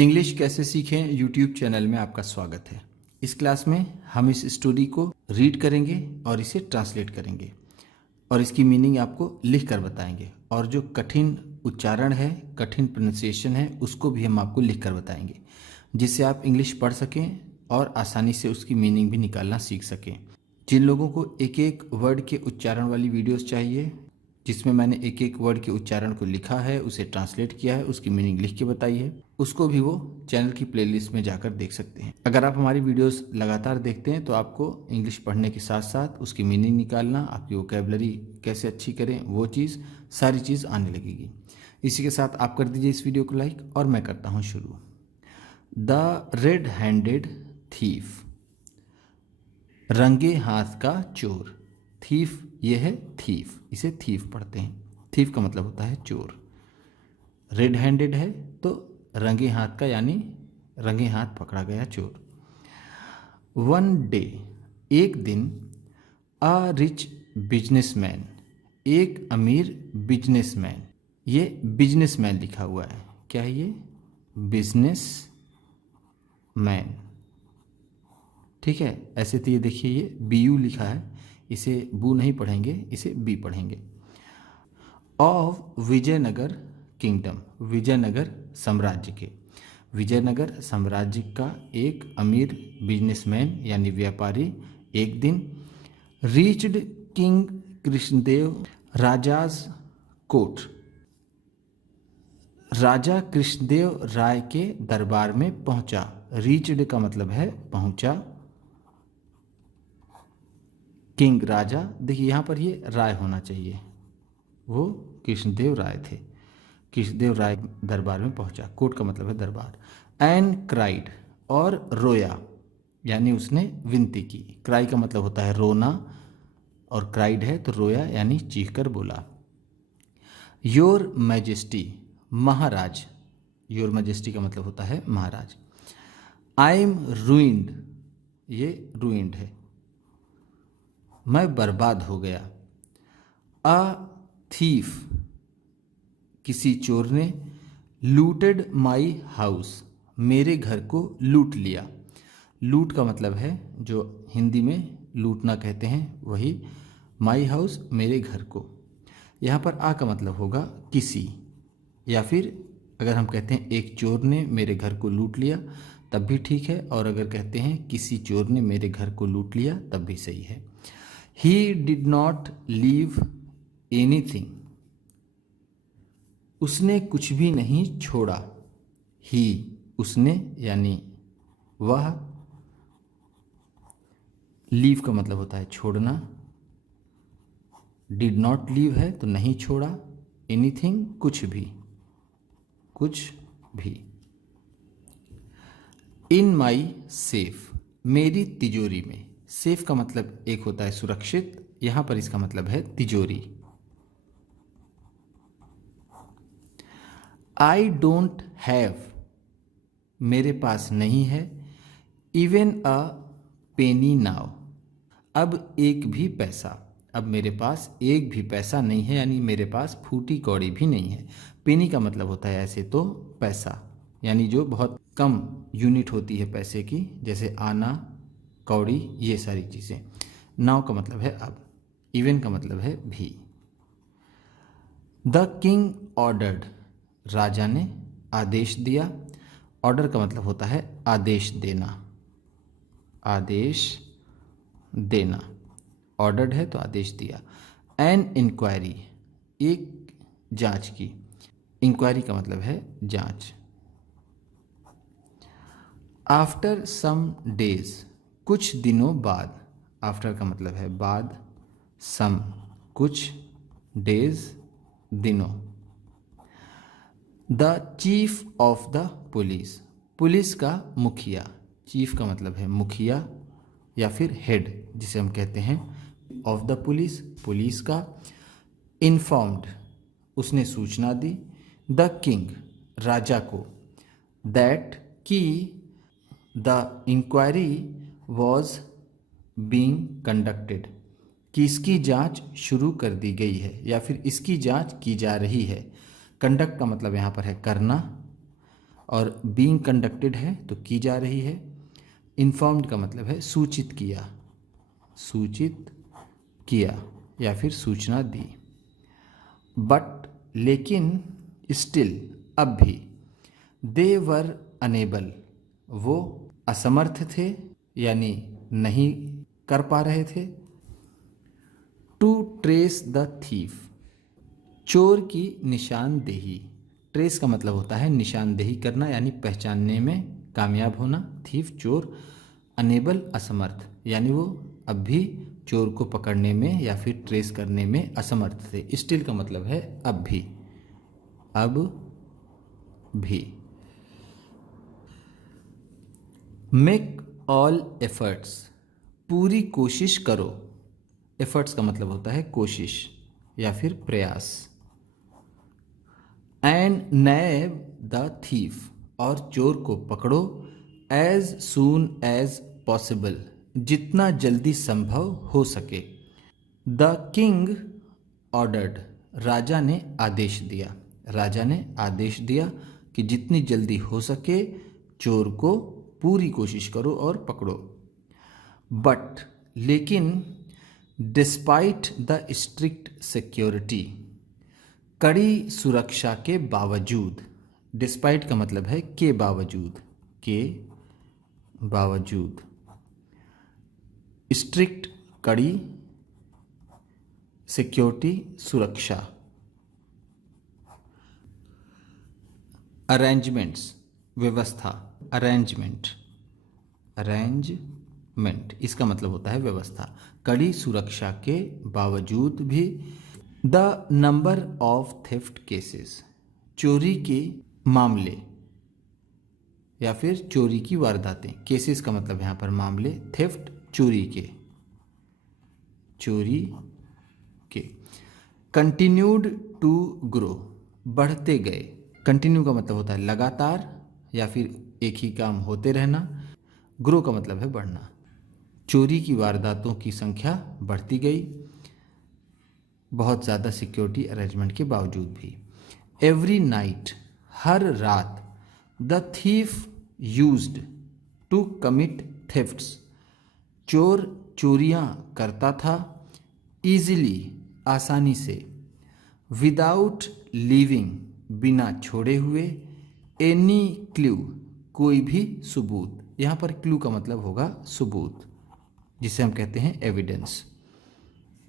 English कैसे सीखें YouTube channel में आपका स्वागत है। इस क्लास में हम इस स्टोरी को रीड करेंगे और इसे ट्रांसलेट करेंगे और इसकी मीनिंग आपको लिख कर बताएंगे, और जो कठिन उच्चारण है, कठिन प्रोनाउंसिएशन है, उसको भी हम आपको लिख कर बताएंगे, जिससे आप इंग्लिश पढ़ सकें और आसानी से उसकी मीनिंग भी निकालना सीख सकें। जिन लोगों को एक एक वर्ड के उच्चारण वाली वीडियोस चाहिए, जिसमें मैंने एक एक वर्ड के उच्चारण को लिखा है, उसे ट्रांसलेट किया है, उसकी मीनिंग लिख के बताई है, उसको भी वो चैनल की प्लेलिस्ट में जाकर देख सकते हैं। अगर आप हमारी वीडियोस लगातार देखते हैं तो आपको इंग्लिश पढ़ने के साथ साथ उसकी मीनिंग निकालना, आपकी वोकैबुलरी कैसे अच्छी करें, वो चीज़ सारी चीज़ आने लगेगी। इसी के साथ आप कर दीजिए इस वीडियो को लाइक, और मैं करता हूँ शुरू। द रेड हैंडेड थीफ, रंगे हाथ का चोर। थीफ ये है थीफ, इसे थीफ पढ़ते हैं। थीफ का मतलब होता है चोर। रेड हैंडेड है तो रंगे हाथ का, यानी रंगे हाथ पकड़ा गया चोर। वन डे, एक दिन, अ रिच बिजनेसमैन, एक अमीर बिजनेसमैन। ये बिजनेसमैन लिखा हुआ है, क्या है ये? बिजनेस मैन, ठीक है। ऐसे तो ये देखिए, ये बी यू लिखा है, इसे बू नहीं पढ़ेंगे, इसे बी पढ़ेंगे। ऑफ विजयनगर किंगडम, विजयनगर साम्राज्य के। विजयनगर साम्राज्य का एक अमीर बिजनेसमैन यानी व्यापारी एक दिन reached king Krishnadev Raja's court, राजा कृष्णदेव राय के दरबार में पहुंचा। रीच्ड का मतलब है पहुंचा, किंग राजा, देखिए यहाँ पर ये राय होना चाहिए, वो कृष्णदेव राय थे। कृष्णदेव राय दरबार में पहुंचा, कोर्ट का मतलब है दरबार। एंड क्राइड, और रोया, यानी उसने विनती की। क्राई का मतलब होता है रोना, और क्राइड है तो रोया यानी चीख कर बोला। Your majesty, Maharaj, your majesty का मतलब होता है महाराज। आई एम रूइंड, ये रूइंड है, मैं बर्बाद हो गया। अ थीफ, किसी चोर ने, लूटेड माई हाउस, मेरे घर को लूट लिया। लूट का मतलब है, जो हिंदी में लूटना कहते हैं, वही। माई हाउस, मेरे घर को। यहाँ पर आ का मतलब होगा किसी, या फिर अगर हम कहते हैं एक चोर ने मेरे घर को लूट लिया तब भी ठीक है, और अगर कहते हैं किसी चोर ने मेरे घर को लूट लिया तब भी सही है। He did not leave anything, उसने कुछ भी नहीं छोड़ा। ही, उसने यानी वह। लीव का मतलब होता है छोड़ना। डिड नॉट लीव है तो नहीं छोड़ा। एनीथिंग, कुछ भी, कुछ भी। इन माई सेफ, मेरी तिजोरी में। सेफ का मतलब एक होता है सुरक्षित, यहां पर इसका मतलब है तिजोरी। आई डोंट हैव, मेरे पास नहीं है। इवन अ पेनी नाउ, अब एक भी पैसा, अब मेरे पास एक भी पैसा नहीं है, यानी मेरे पास फूटी कौड़ी भी नहीं है। पेनी का मतलब होता है ऐसे तो पैसा, यानी जो बहुत कम यूनिट होती है पैसे की, जैसे आना, कौड़ी, ये सारी चीज़ें। नाउ का मतलब है अब, इवन का मतलब है भी। द किंग ऑर्डर्ड, राजा ने आदेश दिया। ऑर्डर का मतलब होता है आदेश देना, आदेश देना। ऑर्डर्ड है तो आदेश दिया। एन इंक्वायरी, एक जांच की। इंक्वायरी का मतलब है जांच। आफ्टर सम डेज, कुछ दिनों बाद। आफ्टर का मतलब है बाद, सम कुछ, डेज दिनों। The chief of the police, police का मुखिया। चीफ का मतलब है मुखिया या फिर हेड, जिसे हम कहते हैं। ऑफ द पुलिस, पुलिस का। इन्फॉर्म्ड, उसने सूचना दी। द किंग, राजा को। दैट, कि the inquiry was being conducted, कि इसकी जांच शुरू कर दी गई है, या फिर इसकी जांच की जा रही है। कंडक्ट का मतलब यहाँ पर है करना, और बीइंग कंडक्टेड है तो की जा रही है। इन्फॉर्म्ड का मतलब है सूचित किया, सूचित किया या फिर सूचना दी। बट लेकिन, स्टिल अब भी, दे वर अनेबल वो असमर्थ थे यानी नहीं कर पा रहे थे। टू ट्रेस द थीफ चोर की निशानदेही। ट्रेस का मतलब होता है निशानदेही करना यानी पहचानने में कामयाब होना। थीफ चोर, अनेबल असमर्थ यानी वो अब भी चोर को पकड़ने में या फिर ट्रेस करने में असमर्थ थे। स्टिल का मतलब है अब भी, अब भी। मेक ऑल एफर्ट्स पूरी कोशिश करो। एफर्ट्स का मतलब होता है कोशिश या फिर प्रयास। एंड नैब द थीफ और चोर को पकड़ो। एज सून एज पॉसिबल जितना जल्दी संभव हो सके। द किंग ऑर्डर्ड राजा ने आदेश दिया। राजा ने आदेश दिया कि जितनी जल्दी हो सके चोर को पूरी कोशिश करो और पकड़ो। बट लेकिन, डिस्पाइट द स्ट्रिक्ट सिक्योरिटी कड़ी सुरक्षा के बावजूद। डिस्पाइट का मतलब है के बावजूद, के बावजूद। स्ट्रिक्ट कड़ी, सिक्योरिटी सुरक्षा। अरेंजमेंट्स व्यवस्था, अरेंजमेंट, अरेंजमेंट इसका मतलब होता है व्यवस्था। कड़ी सुरक्षा के बावजूद भी। The number of theft cases चोरी के मामले या फिर चोरी की वारदातें। केसेस का मतलब यहाँ पर मामले, थेफ्ट चोरी के, चोरी के। कंटिन्यूड टू ग्रो बढ़ते गए। कंटिन्यू का मतलब होता है लगातार या फिर एक ही काम होते रहना। ग्रो का मतलब है बढ़ना। चोरी की वारदातों की संख्या बढ़ती गई बहुत ज़्यादा सिक्योरिटी अरेंजमेंट के बावजूद भी। एवरी नाइट हर रात। The thief used to commit thefts चोर चोरियां करता था। ईजिली आसानी से। विदाउट लीविंग बिना छोड़े हुए। एनी क्लू कोई भी सबूत। यहाँ पर क्लू का मतलब होगा सबूत जिसे हम कहते हैं एविडेंस।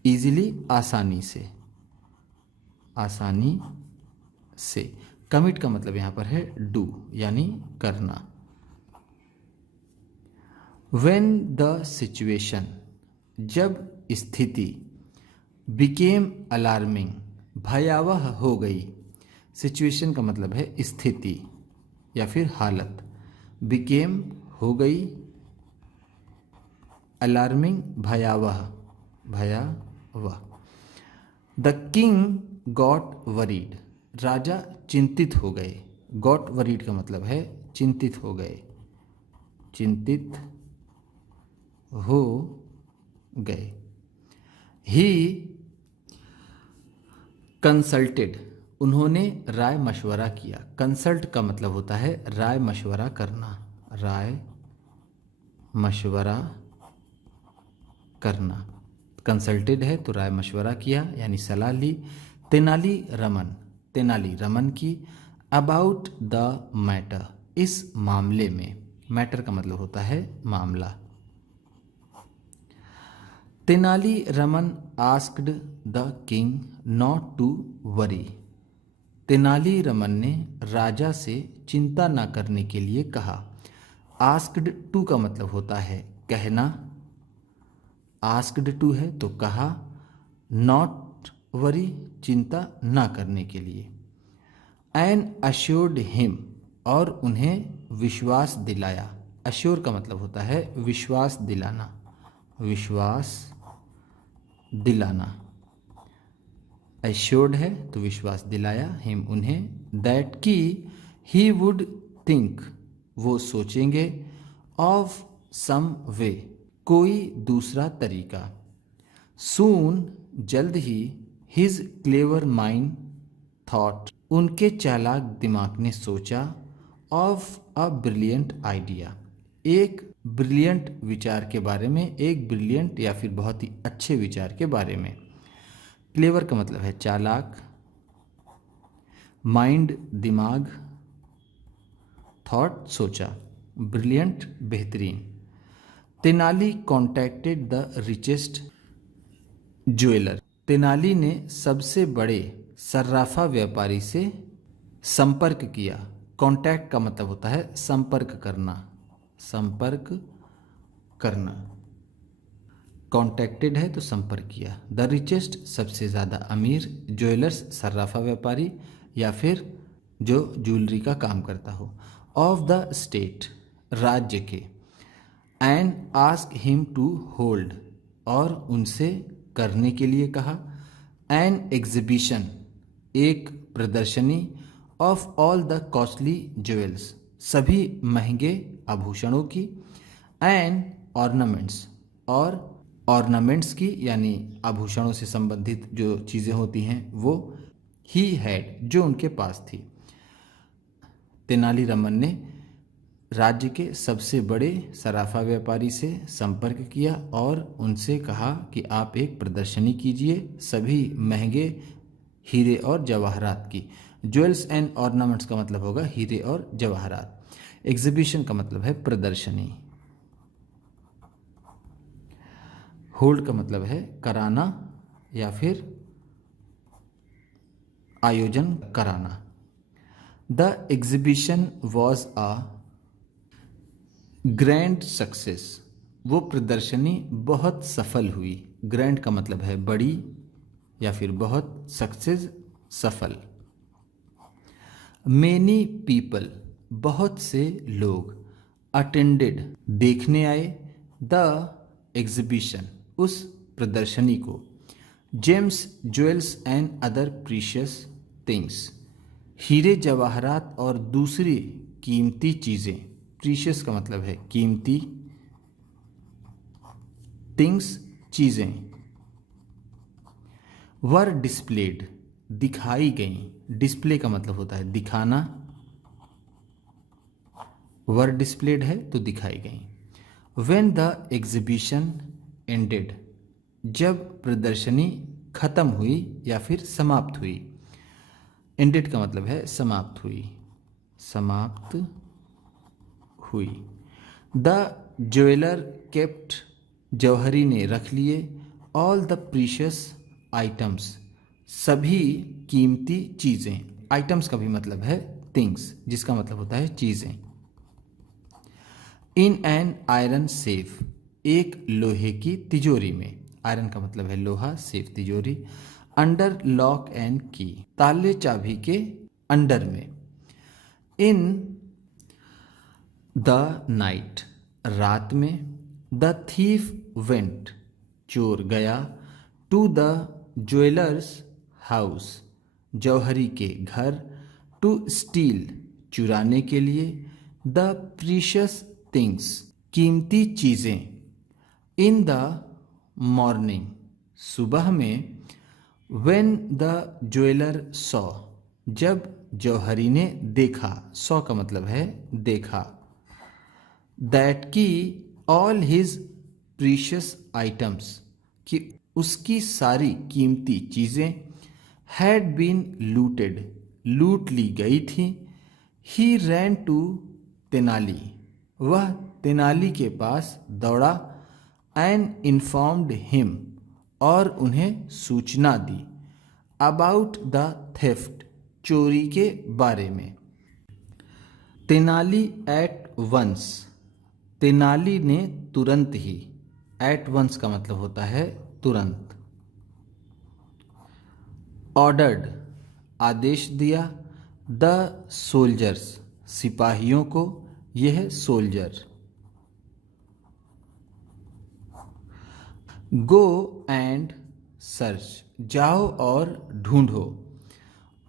ईजिली आसानी से, आसानी से। कमिट का मतलब यहाँ पर है डू यानी करना। When the situation जब स्थिति became alarming भयावह हो गई। सिचुएशन का मतलब है स्थिति या फिर हालत। became हो गई, alarming भयावह, भयावह। The king got worried राजा चिंतित हो गए। got worried का मतलब है चिंतित हो गए, चिंतित हो गए। ही कंसल्टेड उन्होंने राय मशवरा किया। कंसल्ट का मतलब होता है राय मशवरा करना, राय मशवरा करना। कंसल्टेड है तो राय मशवरा किया यानी सलाह ली। तेनाली रमन, तेनाली रमन की। अबाउट द मैटर इस मामले में। मैटर का मतलब होता है मामला। Tenali Raman asked the king not to worry Tenali Raman ने राजा से चिंता न करने के लिए कहा। आस्क्ड टू का मतलब होता है कहना। आस्क्ड टू है तो कहा। नॉट वरी चिंता न करने के लिए। एंड अश्योर्ड हिम और उन्हें विश्वास दिलाया। अश्योर का मतलब होता है विश्वास दिलाना, विश्वास दिलाना। एश्योर्ड है तो विश्वास दिलाया, हिम उन्हें, दैट की ही वुड थिंक वो सोचेंगे, ऑफ सम वे कोई दूसरा तरीका, सून जल्द ही, हिज क्लेवर माइंड थॉट उनके चालाक दिमाग ने सोचा, ऑफ अ ब्रिलियंट आइडिया, एक ब्रिलियंट विचार के बारे में, एक ब्रिलियंट या फिर बहुत ही अच्छे विचार के बारे में। क्लेवर का मतलब है चालाक, माइंड दिमाग, थॉट सोचा, ब्रिलियंट बेहतरीन। Tenali contacted the richest jeweller, Tenali ने सबसे बड़े सर्राफा व्यापारी से संपर्क किया। कॉन्टैक्ट का मतलब होता है संपर्क करना, संपर्क करना। कॉन्टैक्टेड है तो संपर्क किया। द रिचेस्ट सबसे ज़्यादा अमीर, ज्वेलर्स सर्राफा व्यापारी या फिर जो ज्वेलरी का काम करता हो, ऑफ द स्टेट राज्य के, and ask him to hold और उनसे करने के लिए कहा, एन एग्जिबिशन एक प्रदर्शनी, of all the costly jewels सभी महंगे आभूषणों की, एंड ऑर्नामेंट्स और ऑर्नामेंट्स की यानी आभूषणों से संबंधित जो चीज़ें होती हैं वो, ही हैड जो उनके पास थी। तेनालीरामन ने राज्य के सबसे बड़े सराफा व्यापारी से संपर्क किया और उनसे कहा कि आप एक प्रदर्शनी कीजिए सभी महंगे हीरे और जवाहरात की। ज्वेल्स एंड ऑर्नामेंट्स का मतलब होगा हीरे और जवाहरात। एग्जीबिशन का मतलब है प्रदर्शनी। होल्ड का मतलब है कराना या फिर आयोजन कराना। The exhibition was a grand success, वो प्रदर्शनी बहुत सफल हुई। ग्रैंड का मतलब है बड़ी या फिर बहुत, सक्सेस सफल। मेनी पीपल बहुत से लोग, अटेंडेड देखने आए, द एग्जीबिशन उस प्रदर्शनी को, James jewels and other precious things हीरे जवाहरात और दूसरी कीमती चीज़ें। प्रीशियस का मतलब है कीमती, थिंग्स चीज़ें, वर डिस्प्लेड दिखाई गई। डिस्प्ले का मतलब होता है दिखाना, वर डिस्प्लेड है तो दिखाई गई। व्हेन द एग्जीबिशन एंडेड जब प्रदर्शनी खत्म हुई या फिर समाप्त हुई। एंडेड का मतलब है समाप्त हुई, समाप्त हुई। द ज्वेलर केप्ट जौहरी ने रख लिए, ऑल द प्रीशियस आइटम्स सभी कीमती चीज़ें। आइटम्स का भी मतलब है थिंग्स, जिसका मतलब होता है चीज़ें। इन एन आयरन सेफ एक लोहे की तिजोरी में। आयरन का मतलब है लोहा, सेफ तिजोरी। अंडर लॉक एंड की ताले चाबी के अंडर में। इन द नाइट रात में। द थीफ वेंट चोर गया, टू द ज्वेलर्स हाउस जौहरी के घर, टू स्टील चुराने के लिए, द प्रीशियस थिंग्स कीमती चीज़ें, इन द मॉर्निंग सुबह में, व्हेन द ज्वेलर सॉ जब जौहरी ने देखा, सॉ का मतलब है देखा, दैट की ऑल हिज प्रीशियस आइटम्स कि उसकी सारी कीमती चीज़ें, हैड बीन लूटेड लूट ली गई थी। ही रैन टू तेनाली वह तेनाली के पास दौड़ा, एंड इन्फॉर्म्ड हिम और उन्हें सूचना दी, अबाउट द थेफ्ट चोरी के बारे में। तेनाली एट वंस तेनाली ने तुरंत ही, एट वंस का मतलब होता है तुरंत। ऑर्डर्ड आदेश दिया, द सोल्जर्स सिपाहियों को, यह सोल्जर। गो एंड सर्च जाओ और ढूंढो,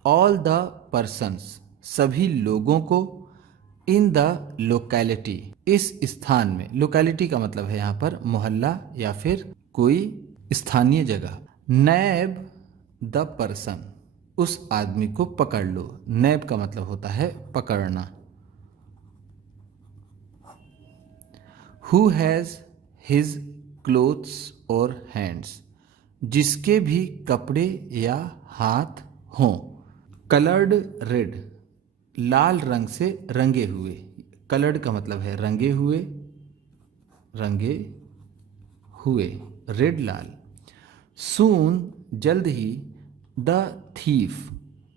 ऑल द पर्सन्स सभी लोगों को, इन द लोकेलिटी इस स्थान में। लोकेलिटी का मतलब है यहाँ पर मोहल्ला या फिर कोई स्थानीय जगह। नैब द पर्सन उस आदमी को पकड़ लो। नैब का मतलब होता है पकड़ना। हु हैज़ हिज क्लोथ्स और हैंड्स, जिसके भी कपड़े या हाथ हों। कलर्ड रेड, लाल रंग से रंगे हुए। कलर्ड का मतलब है रंगे हुए, रंगे हुए, रेड लाल। सून, जल्द ही। द थीफ,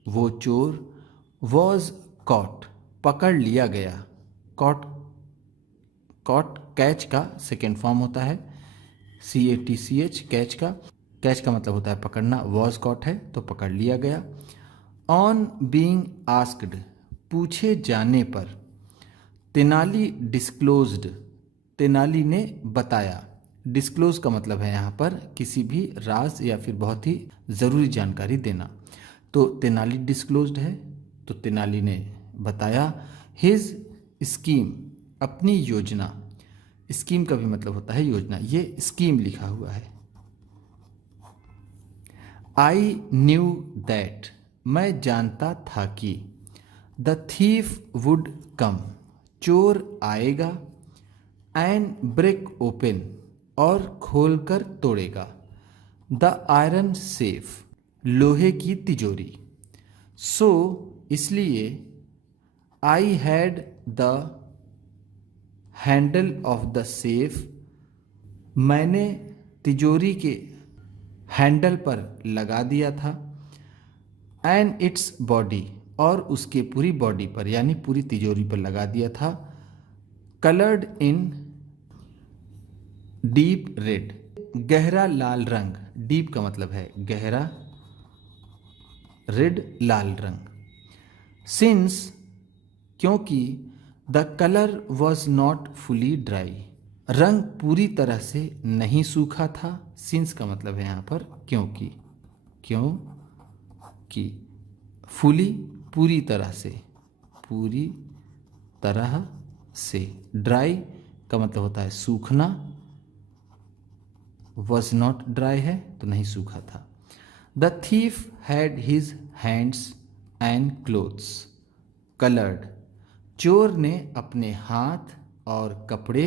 वो चोर। वॉज कॉट, पकड़ लिया गया। कॉट, कॉट कैच का सेकेंड फॉर्म होता है, CATCH, कैच का। कैच का मतलब होता है पकड़ना। वॉज कॉट है तो पकड़ लिया गया। ऑन बीइंग आस्क्ड, पूछे जाने पर। तेनाली डिस्क्लोज्ड, तेनाली ने बताया। डिस्क्लोज का मतलब है यहाँ पर किसी भी राज या फिर बहुत ही ज़रूरी जानकारी देना। तो तेनाली डिस्क्लोज्ड है तो तेनाली ने बताया। हिज स्कीम, अपनी योजना। स्कीम का भी मतलब होता है योजना, ये स्कीम लिखा हुआ है। आई न्यू दैट, मैं जानता था कि। द थीफ वुड कम, चोर आएगा। एंड ब्रेक ओपन, और खोलकर तोड़ेगा। द आयरन सेफ, लोहे की तिजोरी। सो, इसलिए। I had the handle of the safe, मैंने तिजोरी के हैंडल पर लगा दिया था। एंड इट्स बॉडी, और उसके पूरी बॉडी पर यानी पूरी तिजोरी पर लगा दिया था। कलर्ड इन डीप रेड, गहरा लाल रंग। डीप का मतलब है गहरा, रेड लाल रंग। सिंस, क्योंकि। The colour was not fully dry, रंग पूरी तरह से नहीं सूखा था। सिंस का मतलब है यहाँ पर क्योंकि। क्यों कि, फुली पूरी तरह से, पूरी तरह से। ड्राई का मतलब होता है सूखना। वॉज नॉट ड्राई है तो नहीं सूखा था। The thief had his hands and clothes coloured, चोर ने अपने हाथ और कपड़े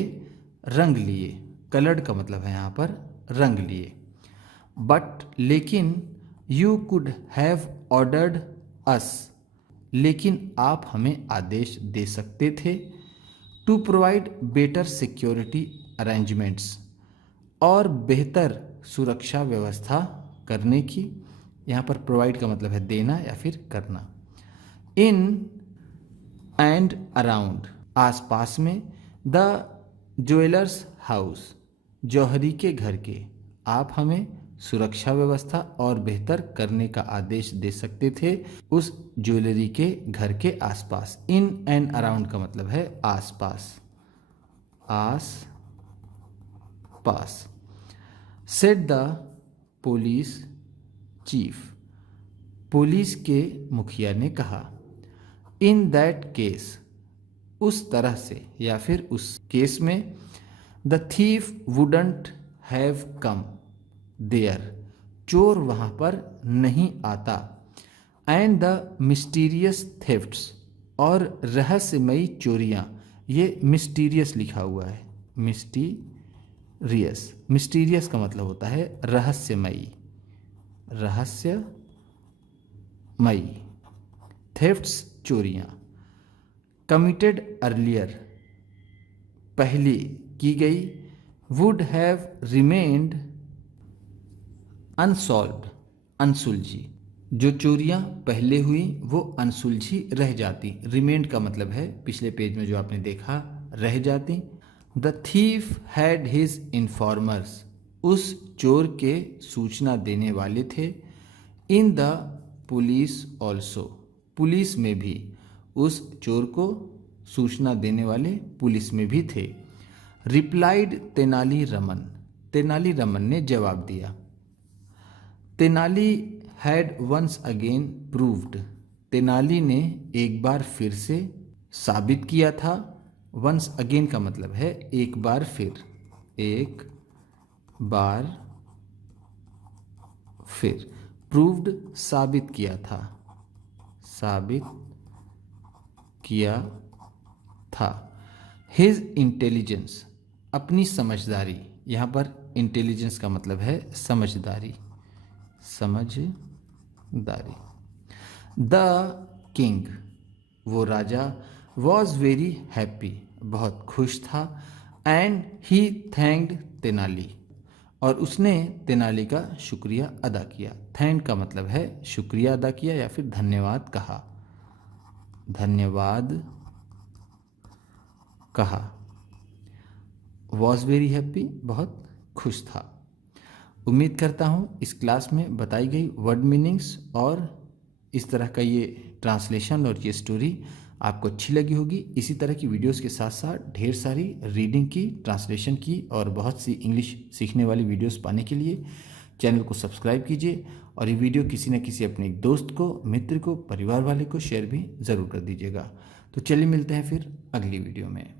रंग लिए। कलर्ड का मतलब है यहाँ पर रंग लिए। बट, लेकिन। You could have ordered us, लेकिन आप हमें आदेश दे सकते थे। To provide better security arrangements, और बेहतर सुरक्षा व्यवस्था करने की। यहाँ पर प्रोवाइड का मतलब है देना या फिर करना। इन एंड अराउंड, आसपास में। द ज्वेलर्स हाउस, जौहरी के घर के। आप हमें सुरक्षा व्यवस्था और बेहतर करने का आदेश दे सकते थे उस ज्वेलरी के घर के आसपास। इन एंड अराउंड का मतलब है आसपास, आस पास। Said the police chief, police के मुखिया ने कहा। इन दैट केस, उस तरह से या फिर उस केस में। The thief wouldn't have come there, चोर वहाँ पर नहीं आता। एंड द मिस्टीरियस थेफ्ट्स, और रहस्यमयी चोरियाँ। ये मिस्टीरियस लिखा हुआ है, मिस्टीरियस। मिस्टीरियस का मतलब होता है रहस्यमयी, रहस्यमयी। थेफ्ट्स, चोरियाँ। कमिटेड अर्लियर, पहले की गई। वुड हैव रिमेन्ड अनसॉल्व्ड, अनसुलझी। जो चोरियां पहले हुई वो अनसुलझी रह जाती। रिमेंड का मतलब है पिछले पेज में जो आपने देखा, रह जाती। The thief had his informers, उस चोर के सूचना देने वाले थे। In the police also, police में भी। उस चोर को सूचना देने वाले पुलिस में भी थे। रिप्लाइड तेनाली रमन, तेनाली रमन ने जवाब दिया। Tenali had once again proved, Tenali ने एक बार फिर से साबित किया था। वंस अगेन का मतलब है एक बार फिर, एक बार फिर। प्रूव्ड, साबित किया था, साबित किया था। हिज इंटेलिजेंस, अपनी समझदारी, यहाँ पर इंटेलिजेंस का मतलब है समझदारी, समझदारी। द किंग, वो राजा, वॉज वेरी हैप्पी, बहुत खुश था, एंड ही थैंक्ड तेनाली, और उसने तेनाली का शुक्रिया अदा किया। थैंक का मतलब है शुक्रिया अदा किया या फिर धन्यवाद कहा, धन्यवाद कहा। वॉज वेरी हैप्पी, बहुत खुश था। उम्मीद करता हूँ इस क्लास में बताई गई वर्ड मीनिंग्स और इस तरह का ये ट्रांसलेशन और ये स्टोरी आपको अच्छी लगी होगी। इसी तरह की वीडियोस के साथ साथ ढेर सारी रीडिंग की, ट्रांसलेशन की और बहुत सी इंग्लिश सीखने वाली वीडियोस पाने के लिए चैनल को सब्सक्राइब कीजिए और ये वीडियो किसी न किसी अपने दोस्त को, मित्र को, परिवार वाले को शेयर भी ज़रूर कर दीजिएगा। तो चलिए मिलते हैं फिर अगली वीडियो में।